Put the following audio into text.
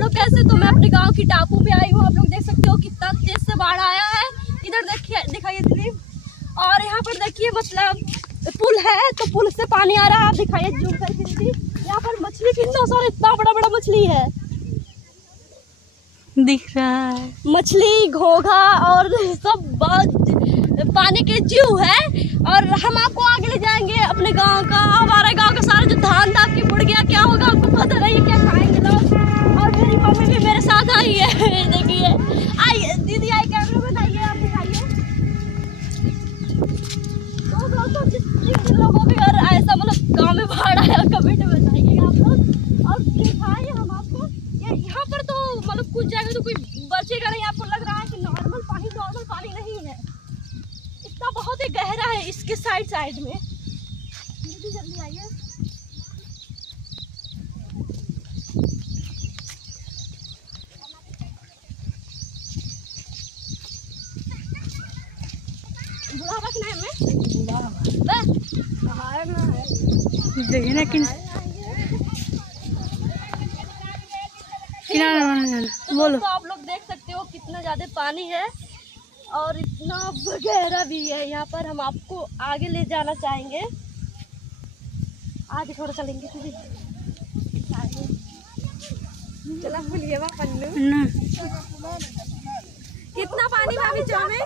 लोग कैसे? तो मैं अपने गांव की टापू पे आई हूँ। आप लोग देख सकते हो कितना तेज से बाढ़ आया है। इधर देखिए, दिखाइए दीदी। और यहाँ पर देखिए मतलब पुल है, तो पुल से पानी आ रहा है। आप दिखाइए जूम करके दीदी। यहाँ पर मछली कितना सारा, इतना बड़ा बड़ा मछली है दिख रहा है। मछली, घोंघा और सब पानी के जीव है। और हम आपको आगे ले जाएंगे अपने गांव का। हमारे गांव का सारा जो धान था आपकी मुड़ गया, क्या होगा आपको पता नहीं, क्या खाएंगे लोग। और मेरी मम्मी भी मेरे साथ आई है। देखिए, आइए दीदी, आइए कैमरे में आइए, आप दिखाइए। तो दोस्तों जिन लोगों के घर ऐसा मतलब गाँव में बाढ़ आया, कमेंट में बताइए आप लोग। और दिखाइए हम आपको, यहाँ पर तो मतलब कुछ जगह तो कोई बचेगा नहीं। आपको लग रहा है कि नॉर्मल पानी नहीं है, इतना बहुत ही गहरा है इसके साइड में। जल्दी जल्दी आइए। बुढ़ावा के नाम में देखिए ना बोलो। तो आप लोग देख सकते हो कितना ज्यादा पानी है और इतना गहरा भी है। यहाँ पर हम आपको आगे ले जाना चाहेंगे, आगे थोड़ा चलेंगे। चला बोलिए पन्नू, ना कितना पानी भाभी में